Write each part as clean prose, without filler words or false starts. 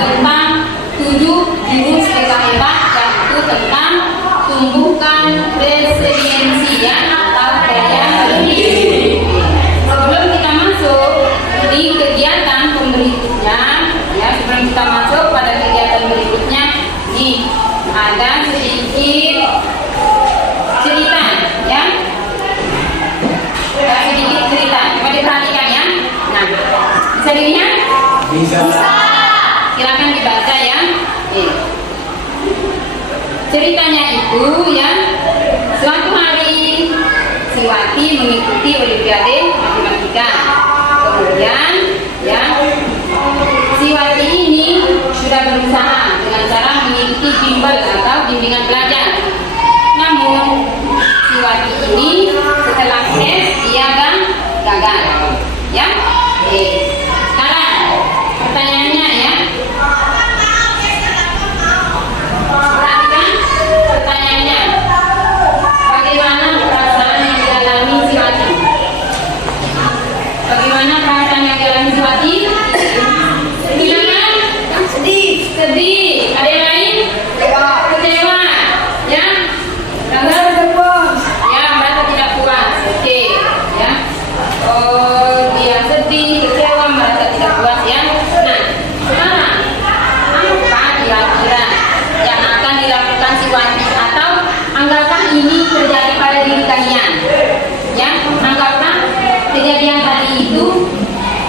tentang 7 jurus hebat-hebat, yaitu tentang tumbuhkan resiliensi ya, atau daya berdiri. Sebelum kita masuk di kegiatan berikutnya, ya, sebelum kita masuk pada kegiatan berikutnya, nih ada sedikit cerita, ya. Ada sedikit cerita, coba diperhatikan ya. Nah, bisa dilihat? Bisa. Silakan dibaca ya. Ceritanya itu ya, suatu hari Siwati mengikuti Olimpiade Matematika. Kemudian ya, Siwati ini sudah berusaha dengan cara mengikuti bimbel atau bimbingan belajar. Namun Siwati ini setelah tes dia gagal. Ya. Sekarang pertanyaannya ya. Perhatikan pertanyaannya. Bagaimana perasaan yang dialami Siwati? Bagaimana perasaan yang dialami Siwati? Sedih kan? Sedih. Ada yang lain? Kecewa. Ya? Gagal? Ya, merasa tidak puas. Oke. Ya. Oh, dia sedih, kecewa, merasa tidak puas ya. Nah, sekarang apa kira-kira yang akan dilakukan Siwati, atau anggaplah ini terjadi pada diri kalian? Ya, anggaplah kejadian tadi itu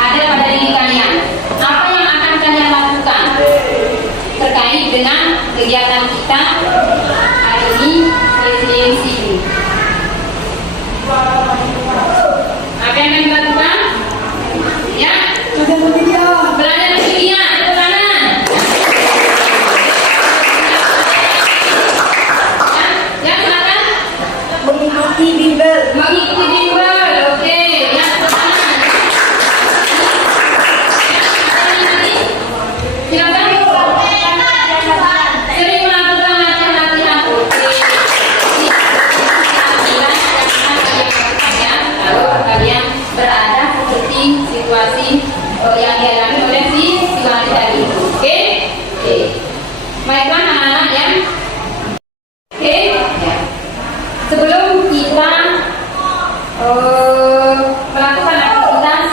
ada pada diri kalian. Apa yang akan kalian lakukan terkait dengan kegiatan kita hari ini, resiliensi ini? Apa yang akan dilakukan? Ya, belajar lebih giat, ke kanan. Ya, silakan. Mengikuti bimbel. Mengikuti bimbel, oke. Ya, ke kanan. Ya, silakan. Sering melakukan latihan-latihan, oke. Kalau kalian berada seperti situasi yang dialami oleh si Siwati tadi, oke? Baiklah anak-anak ya. Oke. Sebelum kita melakukan aktivitas,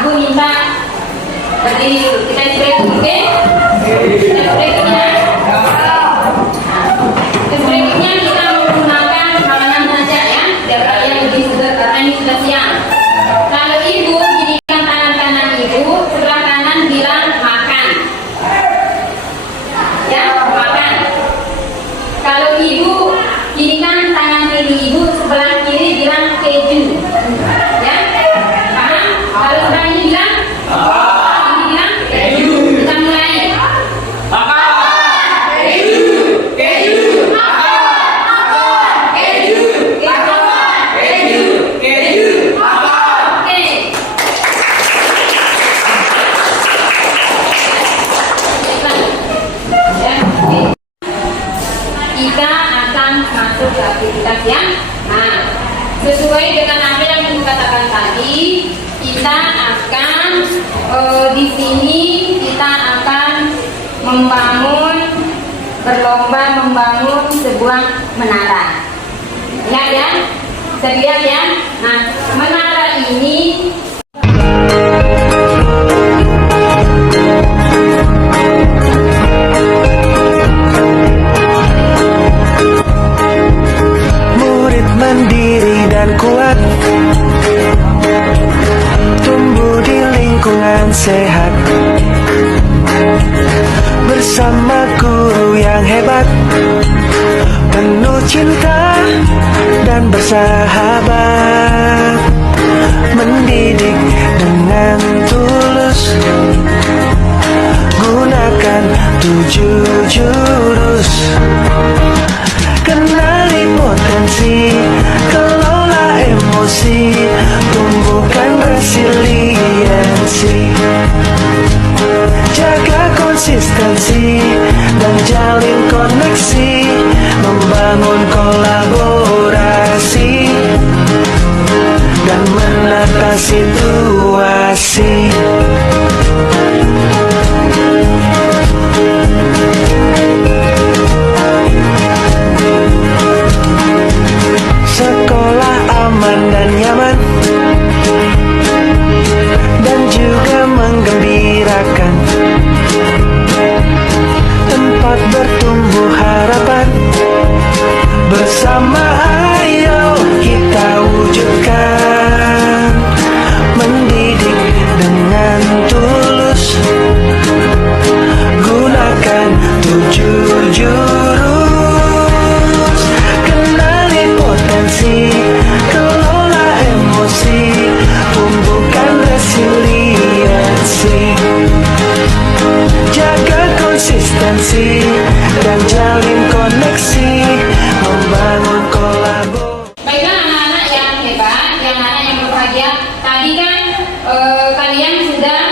ibu minta berdiri dulu. Kita break, oke? Kita break ya. Berikutnya kita menggunakan makanan saja ya, biar kalian lebih segar karena ini sudah siang. Kalau ibu ginikan tangan kanan ibu, sebelah kanan bilang makan. Ya, makan. Kalau ibu ginikan tangan kiri ibu, sebelah kiri bilang keju. Ya, paham? Kalau sebelah ini bilang ini bilang keju. Kita mulai. Kita akan masuk ke aktivitas ya. Nah, sesuai dengan apa yang ibu katakan tadi, kita akan di sini kita akan berlomba membangun sebuah menara. Lihat ya, bisa dilihat ya. Nah, menara ini mandiri dan kuat, tumbuh di lingkungan sehat, bersama guru yang hebat, penuh cinta dan bersahabat, mendidik dengan tulus, gunakan 7 jurus. Kenali potensi, kelola emosi, tumbuhkan resiliensi, jaga konsistensi dan jalin koneksi, membangun kolaborasi dan menata situasi. bersama ayo kita wujudkan, mendidik dengan tulus, gunakan 7 jurus, kenali potensi, kelola emosi, tumbuhkan resiliensi, jaga konsistensi dan jalin koneksi, membangun kolaborasi. Baiklah anak-anak yang hebat, yang anak yang berbahagia. Tadi kan kalian sudah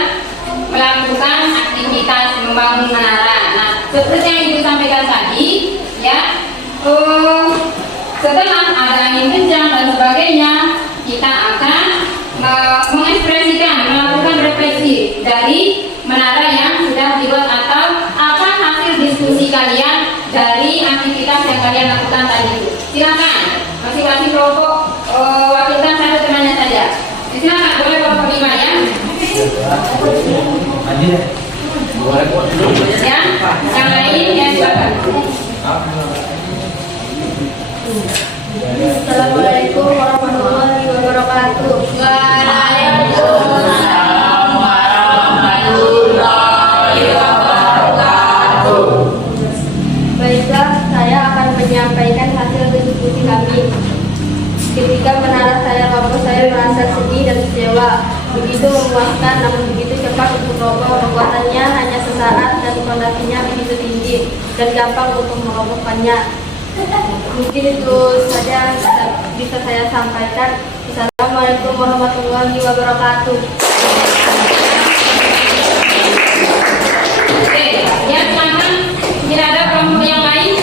melakukan aktivitas membangun menara. Nah, seperti yang Ibu sampaikan tadi, ya, setelah ada angin kencang dan sebagainya, kita akan mengekspresikan, melakukan refleksi dari menara yang sudah dibuat atau apa hasil diskusi kalian dari aktivitas yang kalian lakukan tadi itu. Silakan masing-masing kelompok wakilkan satu temannya saja. Silakan, boleh kelompok 5 ya. Ya, yang lain ya silakan. Assalamualaikum warahmatullahi wabarakatuh. Waalaikumsalam warahmatullahi wabarakatuh. Baiklah, saya akan menyampaikan hasil diskusi kami. Ketika menara saya roboh, saya merasa sedih dan kecewa. Begitu memuaskan, namun begitu cepat untuk roboh. Robohannya hanya sesaat dan fondasinya begitu tinggi dan gampang untuk merobohkannya. Mungkin itu saja bisa saya sampaikan. Assalamualaikum warahmatullahi wabarakatuh. Oke, ya silakan. Tidak ada kelompok yang lain?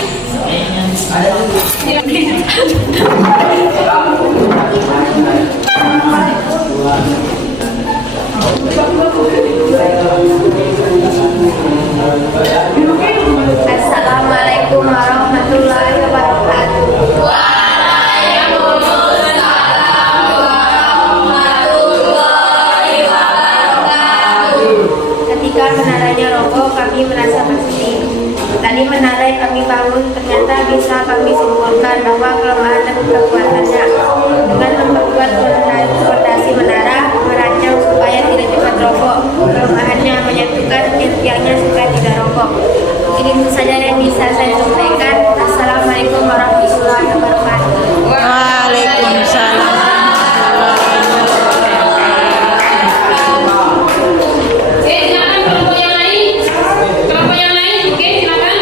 Assalamualaikum warahmatullahi wabarakatuh. Ketika menaranya roboh, kami merasa bersedih. Tadi menara yang kami bangun ternyata bisa kami simpulkan bahwa kelemahan dan kekuatannya. Dengan memperkuat fondasi menara, merancang supaya tidak cepat roboh. Kelemahannya menyatukan tiang-tiangnya supaya tidak roboh. Ini saja yang bisa saya sampaikan. Assalamualaikum warahmatullahi wabarakatuh. Waalaikumsalam. Oke, silakan kelompok yang lain. Kelompok yang lain, oke, silakan.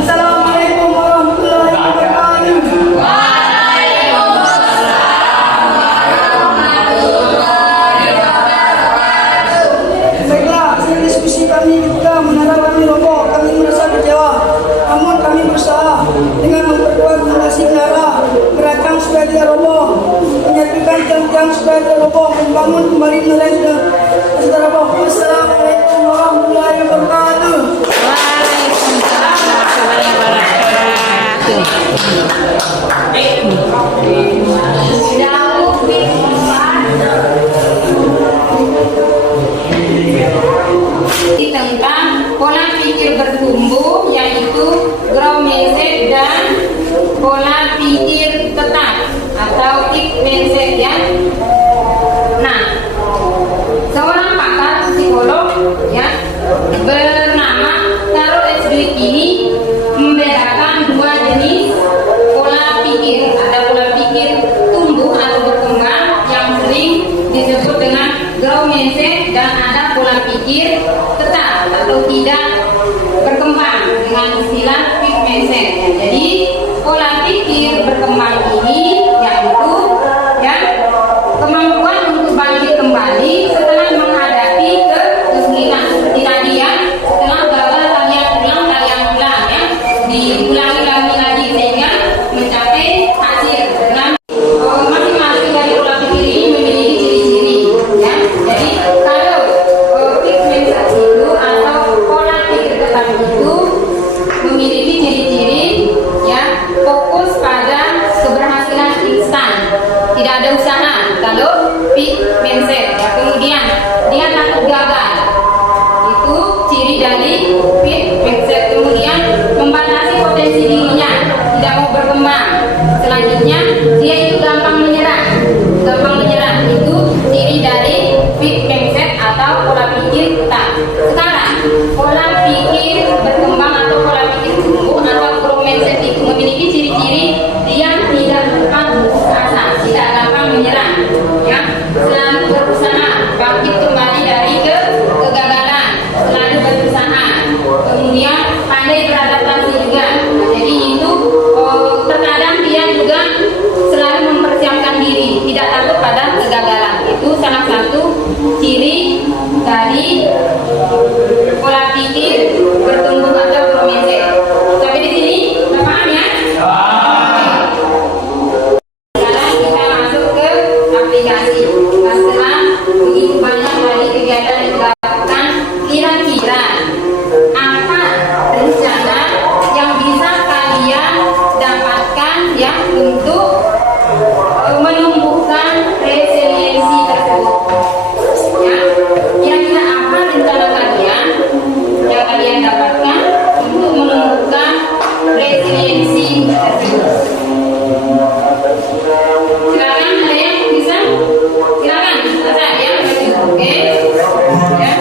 Assalamualaikum warahmatullahi wabarakatuh. Baiklah, hasil diskusi kami ketika menara kami roboh, kami merasa kecewa. Namun kami berusaha dengan memperkuat fondasi menara, merancang supaya tidak roboh, menyatukan tiang-tiang supaya tidak roboh, membangun kembali menara yang sudah roboh. Wassalamualaikum warahmatullahi wabarakatuh. Waalaikumsalam warahmatullahi wabarakatuh. Tentang pola pikir bertumbuh, yaitu growth mindset dan pola pikir tetap atau fixed mindset ya. Nah, seorang pakar psikolog ya bernama Carol H. Dweck ini membedakan dua jenis pola pikir. Ada pola pikir tumbuh atau berkembang yang sering disebut dengan growth mindset, dan ada pola pikir tetap atau tidak berkembang dengan istilah fixed mindset. Jadi pola pikir berkembang ini yaitu ya kemampuan untuk bangkit kembali setelah menghadapi kesulitan. Seperti tadi ya, setelah gagal kalian ulang ya, diulangi lagi sehingga mencapai hasil. Dengan masing-masing dari pola pikir ini memiliki ciri-ciri ya. Jadi kalau fixed mindset itu atau pola pikir tetap itu memiliki ciri-ciri ya, fokus pada keberhasilan instan, tidak ada usaha. Kalau fixed mindset ya, kemudian dia selanjutnya dia itu gampang menyerah. Gampang menyerah itu ciri dari fixed mindset atau pola pikir tak. Sekarang pola pikir berkembang atau pola pikir tumbuh atau growth mindset itu memiliki ciri-ciri dia tidak cepat putus asa, tidak gampang menyerah, ya, selalu berusaha bangkit kembali dari kegagalan, selalu berusaha, kemudian pandai beradaptasi juga. Jadi itu terkadang dia juga selalu mempersiapkan diri, tidak takut pada kegagalan. Itu salah satu ciri dari pola pikir bertumbuh atau growth mindset. Sampai di sini udah paham ya? Sekarang kita masuk ke aplikasi. Setelah begitu banyak dari kegiatan yang dilakukan, kira-kira apa rencana yang bisa kalian dapatkan ya untuk menumbuhkan resiliensi tersebut? Ya, kira-kira apa rencana kalian yang kalian dapatkan untuk menumbuhkan resiliensi tersebut? Silakan, ada yang bisa? Silakan, ada ya? Oke, ya.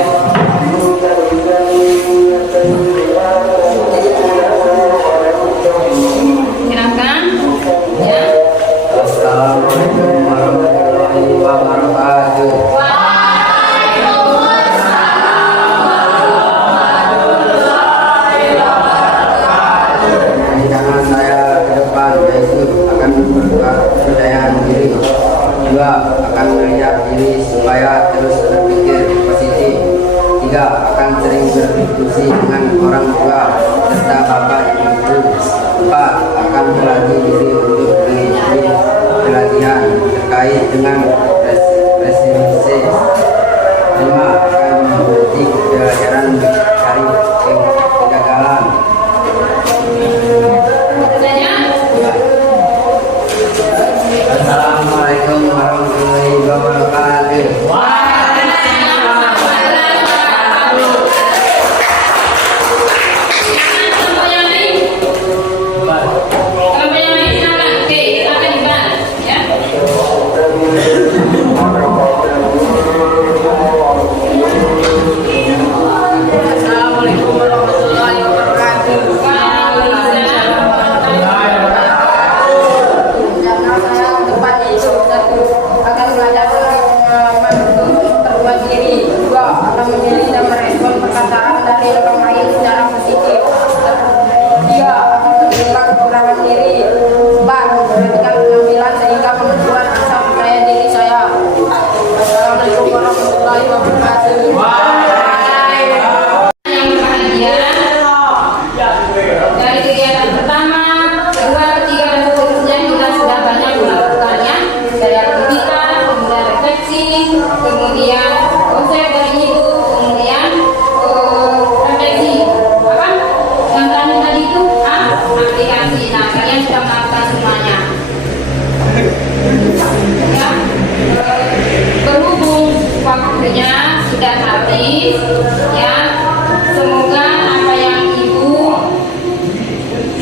Silakan, ya. Assalamualaikum warahmatullahi wabarakatuh. Rencana saya ke depan yaitu akan memperkuat kepercayaan diri, juga akan melihat diri supaya terus berpikir positif, tiga akan sering berdiskusi dengan orang tua serta bapak ibu, empat akan melatih diri untuk mengikuti pelatihan terkait dengan resiliensi, lima akan memiliki pelajaran dari kegagalan. Assalamualaikum warahmatullahi wabarakatuh. Kelompok yang lain? Kelompok yang lain silakan. Oke, silakan dibalas ya. Assalamualaikum warahmatullahi wabarakatuh. Rencana saya ke depan itu satu akan belajar memperkuat diri, dua akan memilih dan merespon perkataan dari orang lain secara positif, tiga akan menerima kekurangan diri, empat memperhatikan penampilan sehingga menguatkan rasa percaya diri saya. Assalamualaikum warahmatullahi wabarakatuh. Yang berbahagia dari kegiatan pertama, kedua, ketiga, dan seterusnya kita sudah banyak melakukannya dari aktivitas, kemudian refleksi, kemudian konsep dari ibu, kemudian refleksi apa? Yang terakhir tadi itu aplikasi. Nah, kalian sudah melakukan semuanya. Ya, berhubung waktunya sudah habis, ya. Semoga apa yang ibu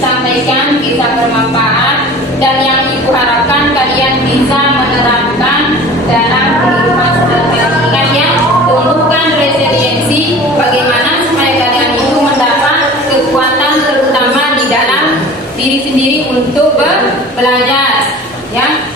sampaikan bisa bermanfaat dan yang ibu harapkan kalian bisa menerapkan dalam kehidupan sehari-hari. Ingat ya, tumbuhkan resiliensi bagaimana supaya kalian itu mendapat kekuatan terutama di dalam diri sendiri untuk belajar, ya.